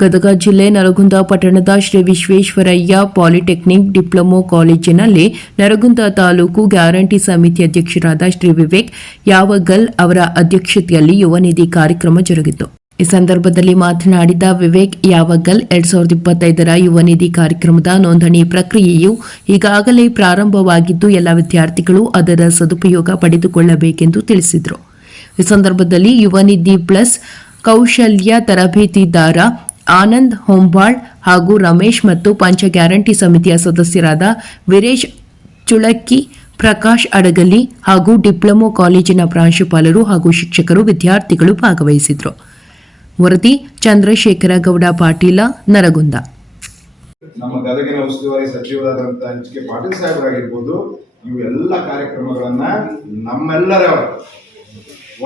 ಗದಗ ಜಿಲ್ಲೆ ನರಗುಂದ ಪಟ್ಟಣದ Shri Visvesvaraya polytechnic diploma ಕಾಲೇಜಿನಲ್ಲಿ ನರಗುಂದ ತಾಲೂಕು ಗ್ಯಾರಂಟಿ ಸಮಿತಿ ಅಧ್ಯಕ್ಷರಾದ ಶ್ರೀ ವಿವೇಕ್ ಯಾವಗಲ್ ಅವರ ಅಧ್ಯಕ್ಷತೆಯಲ್ಲಿ ಯುವ ನಿಧಿ ಕಾರ್ಯಕ್ರಮ ಜರುಗಿತು. ಈ ಸಂದರ್ಭದಲ್ಲಿ ಮಾತನಾಡಿದ ವಿವೇಕ್, ಯಾವಗಲ್ ಎರಡ್ ಸಾವಿರದ ಇಪ್ಪತ್ತೈದರ ಯುವ ನಿಧಿ ಕಾರ್ಯಕ್ರಮದ ನೋಂದಣಿ ಪ್ರಕ್ರಿಯೆಯು ಈಗಾಗಲೇ ಪ್ರಾರಂಭವಾಗಿದ್ದು, ಎಲ್ಲ ವಿದ್ಯಾರ್ಥಿಗಳು ಅದರ ಸದುಪಯೋಗ ಪಡೆದುಕೊಳ್ಳಬೇಕೆಂದು ತಿಳಿಸಿದರು. ಈ ಸಂದರ್ಭದಲ್ಲಿ ಯುವ ನಿಧಿ ಪ್ಲಸ್ ಕೌಶಲ್ಯ ತರಬೇತಿದಾರ ಆನಂದ್ ಹೊಂಬಾಳ್ ಹಾಗೂ ರಮೇಶ್ ಮತ್ತು ಪಂಚ ಗ್ಯಾರಂಟಿ ಸಮಿತಿಯ ಸದಸ್ಯರಾದ ವೀರೇಶ್ ಚುಳಕ್ಕಿ, ಪ್ರಕಾಶ್ ಅಡಗಲಿ ಹಾಗೂ ಡಿಪ್ಲೊಮೊ ಕಾಲೇಜಿನ ಪ್ರಾಂಶುಪಾಲರು ಹಾಗೂ ಶಿಕ್ಷಕರು ವಿದ್ಯಾರ್ಥಿಗಳು ಭಾಗವಹಿಸಿದರು. ವರದಿ ಚಂದ್ರಶೇಖರ ಗೌಡ ಪಾಟೀಲ, ನರಗುಂದ. ನಮ್ಮ ಗದಗಿನ ಉಸ್ತುವಾರಿ ಸಚಿವರಾದಂತಹ ಎಚ್ ಕೆ ಪಾಟೀಲ್ ಸಾಹೇಬರಾಗಿರ್ಬೋದು ಇವೆಲ್ಲ ಕಾರ್ಯಕ್ರಮಗಳನ್ನ ನಮ್ಮೆಲ್ಲರ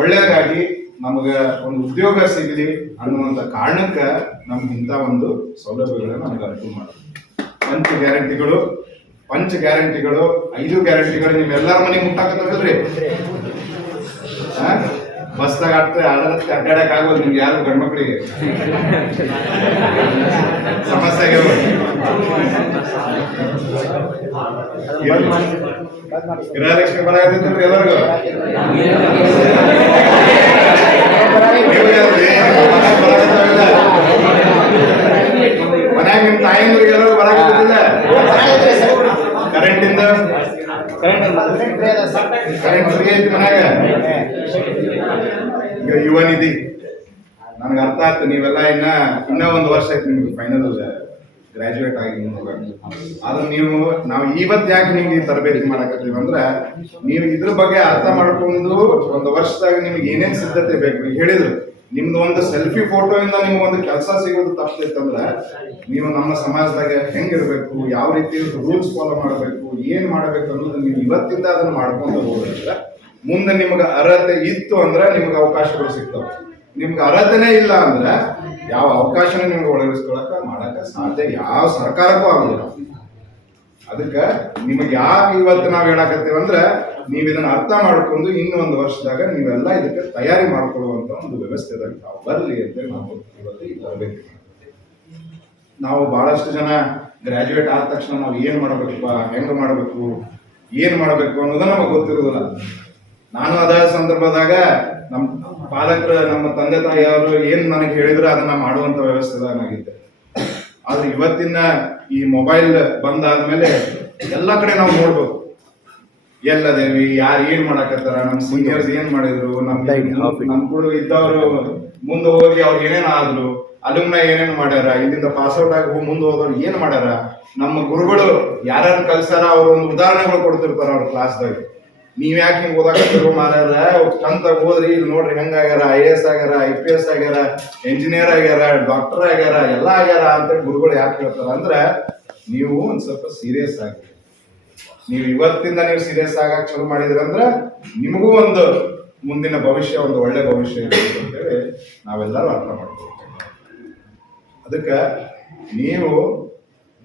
ಒಳ್ಳೆಯದಾಗಿ ನಮಗೆ ಒಂದು ಉದ್ಯೋಗ ಸಿಗಲಿ ಅನ್ನುವಂಥ ಕಾರಣಕ್ಕೆ ನಮ್ಗೆ ಇಂಥ ಒಂದು ಸೌಲಭ್ಯಗಳನ್ನು ನಮಗೆ ಅನುಕೂಲ ಮಾಡೋದು ಪಂಚ ಗ್ಯಾರಂಟಿಗಳು ಪಂಚ ಗ್ಯಾರಂಟಿಗಳು, ಐದು ಗ್ಯಾರಂಟಿಗಳು ನಿಮ್ಮೆಲ್ಲರ ಮನೆಗೆ ಮುಟ್ಟಾಕತ್ತಲ್ರಿ ಬಸ್ದಾಗ ಆಗ್ತದೆ ಅಡ್ಡಾಡಕ್ಕೆ ಅಡ್ಡಾಡಕ್ ಆಗೋದು ನಿಮ್ಗೆ ಯಾರು ಗಂಡ್ಮಕ್ಳಿಗೆ ಸಮಸ್ಯೆ ಆಗ್ಯಾವ ಗೃಹಲಕ್ಷ್ಮಿ ಬರ ಎಲ್ಲರಿಗೂ? ಯುವ ನಿಧಿ ನನಗೆ ಅರ್ಥ ಆಯ್ತು, ನೀವೆಲ್ಲ ಇನ್ನ ಇನ್ನ ಒಂದು ವರ್ಷ ಆಯ್ತು ನಿಮ್ಗೆ ಫೈನಲ್ ಗ್ರಾಜುಯೇಟ್ ಆಗಿ. ಆದ್ರೆ ನೀವು, ನಾವು ಇವತ್ತು ಯಾಕೆ ನಿಮ್ಗೆ ತರಬೇತಿ ಮಾಡಕತ್ತೀವಿ ಅಂದ್ರೆ, ನೀವು ಇದ್ರ ಬಗ್ಗೆ ಅರ್ಥ ಮಾಡ್ಕೊಂಡು ಒಂದು ವರ್ಷದಾಗ ನಿಮ್ಗೆ ಏನೇನ್ ಸಿದ್ಧತೆ ಬೇಕು ಹೇಳಿದ್ರು ನಿಮ್ದು ಒಂದು ಸೆಲ್ಫಿ ಫೋಟೋ ಇಂದ ನಿಮ್ಗೆ ಒಂದು ಕೆಲಸ ಸಿಗೋದು ತಪ್ಪಿತ್ತಂದ್ರೆ ನೀವು ನಮ್ಮ ಸಮಾಜದಾಗ ಹೆಂಗಿರ್ಬೇಕು ಯಾವ ರೀತಿ ರೂಲ್ಸ್ ಫಾಲೋ ಮಾಡಬೇಕು, ಏನ್ ಮಾಡಬೇಕು ಅನ್ನೋದು ನೀವು ಇವತ್ತಿಂದ ಅದನ್ನ ಮಾಡ್ಕೊಂಡು ಹೋಗೋದ್ರಿಂದ ಮುಂದೆ ನಿಮ್ಗೆ ಅರ್ಹತೆ ಇತ್ತು ಅಂದ್ರೆ ನಿಮ್ಗೆ ಅವಕಾಶಗಳು ಸಿಗ್ತಾವೆ. ನಿಮ್ಗೆ ಅರ್ಹತೆನೇ ಇಲ್ಲ ಅಂದ್ರೆ ಯಾವ ಅವಕಾಶನೂ ನಿಮ್ಗೆ ಒಳಗಿಸ್ಕೊಳಕ ಮಾಡಕ ಸಾಧ್ಯ ಯಾವ ಸರ್ಕಾರಕ್ಕೂ ಆಗುದಿಲ್ಲ. ಅದಕ್ಕೆ ನಿಮಗೆ ಯಾಕೆ ಇವತ್ತು ನಾವು ಹೇಳಾಕತ್ತೇವಂದ್ರೆ ನೀವು ಇದನ್ನ ಅರ್ಥ ಮಾಡ್ಕೊಂಡು ಇನ್ನು ಒಂದು ವರ್ಷದಾಗ ನೀವೆಲ್ಲ ಇದಕ್ಕೆ ತಯಾರಿ ಮಾಡ್ಕೊಳ್ಳುವಂತ ಒಂದು ವ್ಯವಸ್ಥೆದಾಗ ನಾವು ಬರಲಿ ಅಂತೇಳಿ ನಾವು ಇವತ್ತು ಈ ತರಬೇತಿ ನಾವು ಬಹಳಷ್ಟು ಜನ ಗ್ರಾಜುಯೇಟ್ ಆದ ತಕ್ಷಣ ನಾವು ಏನ್ ಮಾಡ್ಬೇಕಪ್ಪ, ಹೆಂಗ್ ಮಾಡ್ಬೇಕು, ಏನ್ ಮಾಡ್ಬೇಕು ಅನ್ನೋದು ನಮಗೆ ಗೊತ್ತಿರೋದಿಲ್ಲ ನಾನು ಅದ ಸಂದರ್ಭದಾಗ ನಮ್ಮ ಪಾಲಕರು ನಮ್ಮ ತಂದೆ ತಾಯಿಯವರು ಏನ್ ನನಗೆ ಹೇಳಿದ್ರೆ ಅದನ್ನ ಮಾಡುವಂತ ವ್ಯವಸ್ಥೆದಾಗಿದ್ದೆ ಆದ್ರೆ ಇವತ್ತಿನ ಈ ಮೊಬೈಲ್ ಬಂದಾದ್ಮೇಲೆ ಎಲ್ಲ ಕಡೆ ನಾವು ನೋಡ್ಬೇಕು ಎಲ್ಲದೇವಿ ಯಾರು ಏನ್ ಮಾಡಕತ್ತಾರ ನಮ್ ಸೀನಿಯರ್ಸ್ ಏನ್ ಮಾಡಿದ್ರು ನಮ್ ನಮ್ ಕೂಡ ಇದ್ದವರು ಮುಂದೆ ಹೋಗಿ ಅವ್ರು ಏನೇನ್ ಆದ್ರು ಅಲುಮ್ನ ಏನೇನ್ ಮಾಡ್ಯಾರ ಇಲ್ಲಿಂದ ಪಾಸ್ಔಟ್ ಆಗಿ ಮುಂದೆ ಹೋದವ್ರು ಏನ್ ಮಾಡ್ಯಾರ ನಮ್ಮ ಗುರುಗಳು ಯಾರ್ಯಾರು ಕಲ್ಸಾರ ಅವ್ರ ಒಂದು ಉದಾಹರಣೆಗಳು ಕೊಡ್ತಿರ್ತಾರ ಅವ್ರ ಕ್ಲಾಸ್ದಾಗ ನೀವ್ ಯಾಕೆ ಹಿಂಗ್ ಓದಾಕತ್ತಿರೋ ಮಾರ್ಯಾರ ಚಂದ ಓದ್ರಿ ಇಲ್ಲಿ ನೋಡ್ರಿ ಹೆಂಗಾಗ್ಯಾರ ಐ ಎಸ್ ಆಗ್ಯಾರ ಐ ಪಿ ಎಸ್ ಆಗ್ಯಾರ ಇಂಜಿನಿಯರ್ ಆಗ್ಯಾರ ಡಾಕ್ಟರ್ ಆಗ್ಯಾರ, ಎಲ್ಲಾ ಆಗ್ಯಾರ ಅಂತ ಗುರುಗಳು ಯಾಕೆ ಹೇಳ್ತಾರ ಅಂದ್ರ, ನೀವು ಒಂದ್ ಸ್ವಲ್ಪ ಸೀರಿಯಸ್ ಆಗಿ ನೀವು ಇವತ್ತಿಂದ ನೀವು ಸೀರಿಯಸ್ ಆಗಕ್ ಶುರು ಮಾಡಿದ್ರಂದ್ರ ನಿಮಗೂ ಒಂದು ಮುಂದಿನ ಭವಿಷ್ಯ, ಒಂದು ಒಳ್ಳೆ ಭವಿಷ್ಯ ಇರುತ್ತೆ ಅಂತೇಳಿ ನಾವೆಲ್ಲರೂ ಅರ್ಥ ಮಾಡ್ಕೊಳ್ತೇವೆ. ಅದಕ್ಕೆ, ನೀವು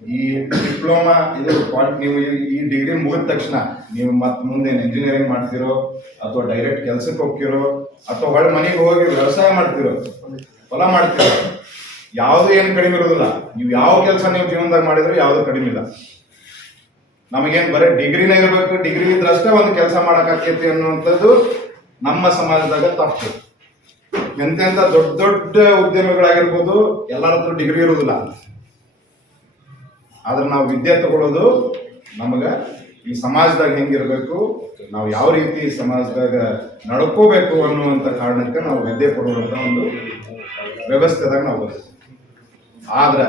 ಈ ಡಿಪ್ಲೊಮಾ ಇದು ನೀವು ಈ- ಈ ಡಿಗ್ರಿ ಮುಗಿದ ತಕ್ಷಣ ನೀವು ಮತ್ತೆ ಮುಂದೆ ಇಂಜಿನಿಯರಿಂಗ್ ಮಾಡ್ತಿರೋ, ಅಥವಾ ಡೈರೆಕ್ಟ್ ಕೆಲ್ಸಕ್ಕೆ ಹೋಗ್ತಿರೋ, ಅಥವಾ ಹೊಳೆ ಮನೆಗೆ ಹೋಗಿ ವ್ಯವಸಾಯ ಮಾಡ್ತಿರೋ, ಹೊಲ ಮಾಡ್ತಿರೋ, ಯಾವುದು ಏನು ಕಡಿಮೆ ಇರೋದಿಲ್ಲ. ನೀವು ಯಾವ ಕೆಲಸ ನೀವು ಜೀವನದಾಗ ಮಾಡಿದ್ರು ಯಾವುದು ಕಡಿಮೆ ಇಲ್ಲ. ನಮಗೇನು ಬರೀ ಡಿಗ್ರಿನೇ ಇರಬೇಕು ಡಿಗ್ರಿ ಇದ್ರಷ್ಟೇ ಒಂದು ಕೆಲಸ ಮಾಡಕ್ಕಾಕೈತಿ ಅನ್ನುವಂಥದ್ದು ನಮ್ಮ ಸಮಾಜದಾಗ ತಪ್ಪು. ಎಂತೆಂಥ ದೊಡ್ಡ ದೊಡ್ಡ ಉದ್ಯಮಿಗಳಾಗಿರ್ಬೋದು ಎಲ್ಲರ ಹತ್ರ ಡಿಗ್ರಿ ಇರೋದಿಲ್ಲ. ಆದ್ರೆ ನಾವು ವಿದ್ಯೆ ತಗೊಳ್ಳೋದು ನಮಗ ಈ ಸಮಾಜದಾಗ ಹೆಂಗಿರ್ಬೇಕು, ನಾವು ಯಾವ ರೀತಿ ಸಮಾಜದಾಗ ನಡ್ಕೋಬೇಕು ಅನ್ನುವಂಥ ಕಾರಣಕ್ಕೆ ನಾವು ವಿದ್ಯೆ ಕೊಡುವಂತ ಒಂದು ವ್ಯವಸ್ಥೆದಾಗ ನಾವು ಬರ್ತೀವಿ ಆದ್ರೆ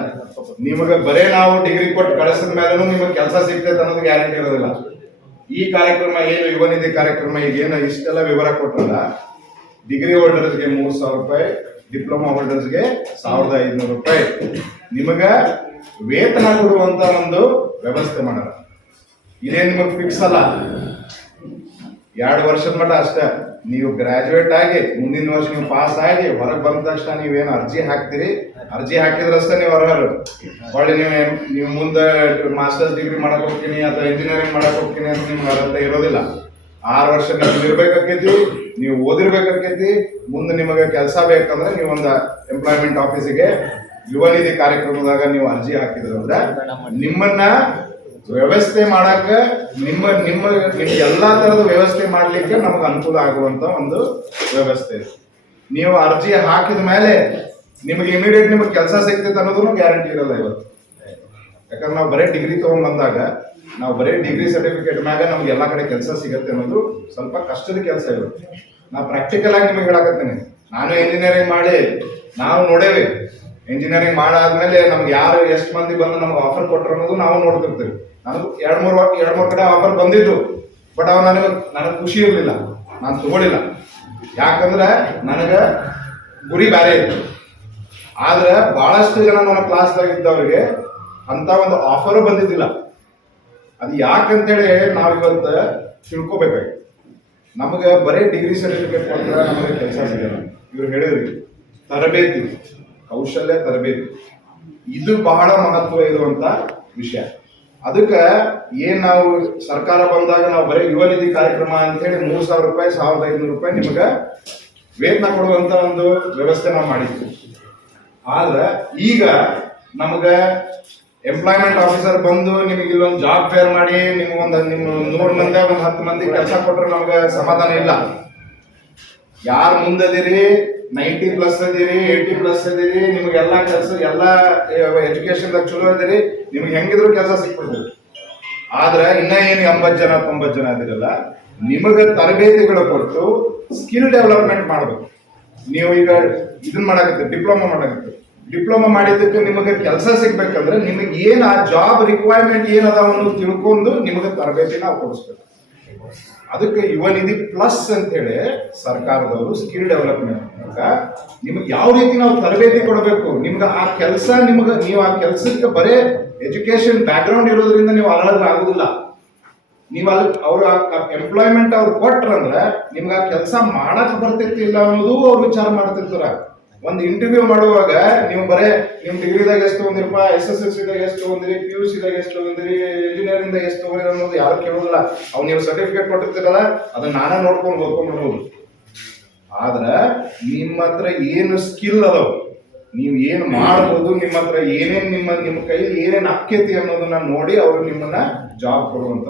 ನಿಮಗೆ ಬರೇ ನಾವು ಡಿಗ್ರಿ ಕೊಟ್ಟು ಕಳಿಸಿದ ಮೇಲೂ ನಿಮಗೆ ಕೆಲಸ ಸಿಗ್ತೈತೆ ಅನ್ನೋದು ಗ್ಯಾರಂಟಿ ಇರೋದಿಲ್ಲ. ಈ ಕಾರ್ಯಕ್ರಮ ಏನು, ಯುವ ನಿಧಿ ಕಾರ್ಯಕ್ರಮ ಈಗ ಏನು ಇಷ್ಟೆಲ್ಲ ವಿವರ ಕೊಟ್ಟಲ್ಲ ಡಿಗ್ರಿ ಹೋಲ್ಡರ್ಸ್ಗೆ ಮೂರು ಸಾವಿರ ರೂಪಾಯಿ, ಡಿಪ್ಲೊಮಾ ಹೋಲ್ಡರ್ಸ್ಗೆ ಸಾವಿರದ ಐದುನೂರು ರೂಪಾಯಿ. ನಿಮಗ ವೇತನ ಕೊಡುವಂತ ಒಂದು ವ್ಯವಸ್ಥೆ ಮಾಡ್ಯಾರ ಇದೇ ನಿಮಗೆ ಫಿಕ್ಸ್ ಅಲ್ಲ? ಎರಡು ವರ್ಷದ ಮಟ್ಟ ಅಷ್ಟೇ. ನೀವು ಗ್ರಾಜುಯೇಟ್ ಆಗಿ ಮುಂದಿನ ವರ್ಷ ನೀವು ಪಾಸ್ ಆಗಿ ಹೊರಗೆ ಬಂದ ತಕ್ಷಣ ನೀವೇನು ಅರ್ಜಿ ಹಾಕ್ತೀರಿ? ಅರ್ಜಿ ಹಾಕಿದ್ರಷ್ಟೇ ನೀವು ಅರ್ಹರು. ಒಳ್ಳೆ ನೀವು ನೀವು ಮುಂದೆ ಮಾಸ್ಟರ್ಸ್ ಡಿಗ್ರಿ ಮಾಡಕ್ ಹೋಗ್ತೀನಿ ಅಥವಾ ಇಂಜಿನಿಯರಿಂಗ್ ಮಾಡಕ್ ಹೋಗ್ತೀನಿ ಅಂತ ನಿಮ್ಗೆ ಅರ್ಹತೆ ಇರೋದಿಲ್ಲ. ಆರು ವರ್ಷ ನೀವು ಇರ್ಬೇಕಾಕೈತಿ, ನೀವು ಓದಿರ್ಬೇಕಾಕೈತಿ. ಮುಂದೆ ನಿಮಗೆ ಕೆಲಸ ಬೇಕಂದ್ರೆ ನೀವು ಒಂದು ಎಂಪ್ಲಾಯ್ಮೆಂಟ್ ಆಫೀಸಿಗೆ ಯುವ ನಿಧಿ ಕಾರ್ಯಕ್ರಮದಾಗ ನೀವು ಅರ್ಜಿ ಹಾಕಿದ್ರಂದ್ರೆ ನಿಮ್ಮನ್ನ ವ್ಯವಸ್ಥೆ ಮಾಡಕ ನಿಮ್ಮ ನಿಮ್ಮ ಎಲ್ಲ ಎಲ್ಲಾ ತರದ ವ್ಯವಸ್ಥೆ ಮಾಡ್ಲಿಕ್ಕೆ ನಮಗೆ ಅನುಕೂಲ ಆಗುವಂತ ಒಂದು ವ್ಯವಸ್ಥೆ ನೀವು ಅರ್ಜಿ ಹಾಕಿದ ಮೇಲೆ ನಿಮಗೆ ಇಮಿಡಿಯೇಟ್ ನಿಮಗೆ ಕೆಲಸ ಸಿಗ್ತೈತೆ ಅನ್ನೋದನ್ನು ಗ್ಯಾರಂಟಿ ಇರಲ್ಲ ಇವತ್ತು. ಯಾಕಂದ್ರೆ ನಾವು ಬರೀ ಡಿಗ್ರಿ ತಗೊಂಡ್ ಬಂದಾಗ ನಾವು ಬರೀ ಡಿಗ್ರಿ ಸರ್ಟಿಫಿಕೇಟ್ ಮ್ಯಾಗ ನಮ್ಗೆ ಎಲ್ಲಾ ಕಡೆ ಕೆಲಸ ಸಿಗತ್ತೆ ಅನ್ನೋದು ಸ್ವಲ್ಪ ಕಷ್ಟದ ಕೆಲಸ ಇರುತ್ತೆ ನಾ ಪ್ರಾಕ್ಟಿಕಲ್ ಆಗಿ ನಿಮಗೆ ಹೇಳಕತ್ತೇನೆ. ನಾನು ಇಂಜಿನಿಯರಿಂಗ್ ಮಾಡಿ ನಾವು ನೋಡೇವಿ. ಇಂಜಿನಿಯರಿಂಗ್ ಮಾಡಾದ್ಮೇಲೆ ನಮ್ಗೆ ಯಾರು ಎಷ್ಟು ಮಂದಿ ಬಂದು ನಮ್ಗೆ ಆಫರ್ ಕೊಟ್ಟರು ಅನ್ನೋದು ನಾವು ನೋಡ್ತಿರ್ತೀವಿ. ನನಗೂ ಎರಡು ಮೂರು ಎರಡು ಮೂರು ಕಡೆ ಆಫರ್ ಬಂದಿದ್ದು ಬಟ್ ಅವ ನನಗೆ ನನಗೆ ಖುಷಿ ಇರಲಿಲ್ಲ. ನಾನು ತಗೊಳಿಲ್ಲ. ಯಾಕಂದ್ರೆ ನನಗೆ ಗುರಿ ಬೇರೆ ಇತ್ತು. ಆದ್ರೆ ಬಹಳಷ್ಟು ಜನ ನನ್ನ ಕ್ಲಾಸ್ದಾಗ ಇದ್ದವ್ರಿಗೆ ಅಂತ ಒಂದು ಆಫರು ಬಂದಿದ್ದಿಲ್ಲ. ಅದು ಯಾಕಂತೇಳಿ ನಾವು ಇವತ್ತು ತಿಳ್ಕೊಬೇಕಾಗಿ ನಮಗೆ ಬರೀ ಡಿಗ್ರಿ ಸರ್ಟಿಫಿಕೇಟ್ ಕೊಟ್ಟರೆ ನಮಗೆ ಕೆಲಸ ಸಿಗಲ್ಲ. ಇವ್ರು ಹೇಳಿದ್ರಿ, ತರಬೇತಿ. ಕೌಶಲ್ಯ ತರಬೇತಿ ಇದು ಬಹಳ ಮಹತ್ವ ಇರುವಂತ ವಿಷಯ. ಅದಕ್ಕೆ ಏನ್ ನಾವು ಸರ್ಕಾರ ಬಂದಾಗ ನಾವು ಬರೀ ಯುವ ನಿಧಿ ಕಾರ್ಯಕ್ರಮ ಅಂತ ಹೇಳಿ ಮೂರ್ ಸಾವಿರ ರೂಪಾಯಿ, ಸಾವಿರದ ಐನೂರು ರೂಪಾಯಿ ನಿಮಗ ವೇತನ ಕೊಡುವಂತ ಒಂದು ವ್ಯವಸ್ಥೆ ನಾವು ಮಾಡಿದ್ವಿ. ಆದ್ರೆ ಈಗ ನಮಗ ಎಂಪ್ಲಾಯ್ಮೆಂಟ್ ಆಫೀಸರ್ ಬಂದು ನಿಮಗೆ ಇಲ್ಲೊಂದು ಜಾಬ್ ಫೇರ್ ಮಾಡಿ ನಿಮ್ಗೆ ಒಂದು ನಿಮ್ಮ ನೂರು ಮಂದಿ ಒಂದು ಹತ್ತು ಮಂದಿ ಕೆಲಸ ಕೊಟ್ರೆ ನಮ್ಗೆ ಸಮಾಧಾನ ಇಲ್ಲ. ಯಾರು ಮುಂದದಿರಿ? ನೈಂಟಿ ಪ್ಲಸ್ ಅದಿರಿ, ಏಯ್ಟಿ ಪ್ಲಸ್ ಅದಿರಿ, ನಿಮ್ಗೆಲ್ಲ ಕೆಲಸ, ಎಲ್ಲಾ ಎಜುಕೇಶನ್ ಚಲೋ ಅದಿರಿ, ನಿಮ್ಗೆ ಹೆಂಗಿದ್ರು ಕೆಲಸ ಸಿಕ್ಬಿಡ್ತೀವಿ ಆದ್ರೆ ಇನ್ನ ಏನು ಎಂಬತ್ತು ಜನ ತೊಂಬತ್ತು ಜನ ಅದಿರಲ್ಲ, ನಿಮಗೆ ತರಬೇತಿಗಳು ಕೊಟ್ಟು ಸ್ಕಿಲ್ ಡೆವಲಪ್ಮೆಂಟ್ ಮಾಡ್ಬೇಕು. ನೀವು ಈಗ ಇದನ್ನ ಮಾಡಕತ್ತೀರಿ ಡಿಪ್ಲೊಮಾ ಮಾಡಕತ್ತೀರಿ. ಡಿಪ್ಲೊಮಾ ಮಾಡಿದ್ದಕ್ಕೆ ನಿಮಗೆ ಕೆಲಸ ಸಿಗ್ಬೇಕಂದ್ರೆ ನಿಮಗೆ ಏನ್ ಆ ಜಾಬ್ ರಿಕ್ವೈರ್ಮೆಂಟ್ ಏನದ ಅನ್ನೋದು ತಿಳ್ಕೊಂಡು ನಿಮಗೆ ತರಬೇತಿ ನಾವು ಕೊಡಿಸ್ಬೇಕು. ಅದಕ್ಕೆ ಯುವ ನಿಧಿ ಪ್ಲಸ್ ಅಂತ ಹೇಳಿ ಸರ್ಕಾರದವರು ಸ್ಕಿಲ್ ಡೆವಲಪ್ಮೆಂಟ್ ನಿಮಗೆ ಯಾವ ರೀತಿ ನಾವು ತರಬೇತಿ ಕೊಡಬೇಕು? ನಿಮ್ಗೆ ಆ ಕೆಲಸ ನಿಮ್ಗೆ ನೀವು ಆ ಕೆಲಸಕ್ಕೆ ಬರೇ ಎಜುಕೇಶನ್ ಬ್ಯಾಕ್ಗ್ರೌಂಡ್ ಇರೋದ್ರಿಂದ ನೀವು ಅರ್ಹದ್ರ ಆಗುದಿಲ್ಲ ನೀವು ಅಲ್ಲಿ ಅವ್ರ ಎಂಪ್ಲಾಯ್ಮೆಂಟ್ ಅವ್ರು ಕೊಟ್ರಂದ್ರೆ ನಿಮ್ಗೆ ಆ ಕೆಲಸ ಮಾಡಕ್ ಬರ್ತೈತಿ ಇಲ್ಲ ಅನ್ನೋದು ಅವ್ರು ವಿಚಾರ ಮಾಡ್ತಿರ್ತಾರ. ಒಂದು ಇಂಟರ್ವ್ಯೂ ಮಾಡುವಾಗ ನೀವು ಬರೇ ನಿಮ್ ಡಿಗ್ರಿದಾಗ ಎಷ್ಟು ತಗೊಂಡಿರಪ್ಪ ಎಸ್ ಎಸ್ ಎಲ್ ಸಿದಾಗ ಎಷ್ಟು ತಗೊಂಡಿರಿ ಪಿ ಯು ಸಿದಾಗ ಎಷ್ಟು ತಗೊಂಡಿರಿ ಇಂಜಿನಿಯರಿಂಗ್ ಎಷ್ಟು ತಗೊಂಡಿರಿ ಅನ್ನೋದು ಯಾರು ಕೇಳೋದಿಲ್ಲ. ಅವ್ನು ನೀವು ಸರ್ಟಿಫಿಕೇಟ್ ಕೊಟ್ಟಿರ್ತೀರಲ್ಲ, ಅದನ್ನ ನಾನೇ ನೋಡ್ಕೊಂಡು ಓದ್ಕೊಂಡ್ಬಿಡ್ಬೋದು ಆದ್ರ ನಿಮ್ಮ ಹತ್ರ ಏನು ಸ್ಕಿಲ್ ಅದಾವ, ನೀವು ಏನು ಮಾಡ್ಬೋದು, ನಿಮ್ಮ ಹತ್ರ ಏನೇನ್ ನಿಮ್ಮ ನಿಮ್ಮ ಕೈಯಲ್ಲಿ ಏನೇನ್ ಆಕ್ಕೇತಿ ಅನ್ನೋದನ್ನ ನೋಡಿ ಅವ್ರು ನಿಮ್ಮನ್ನ ಜಾಬ್ ಕೊಡುವಂತ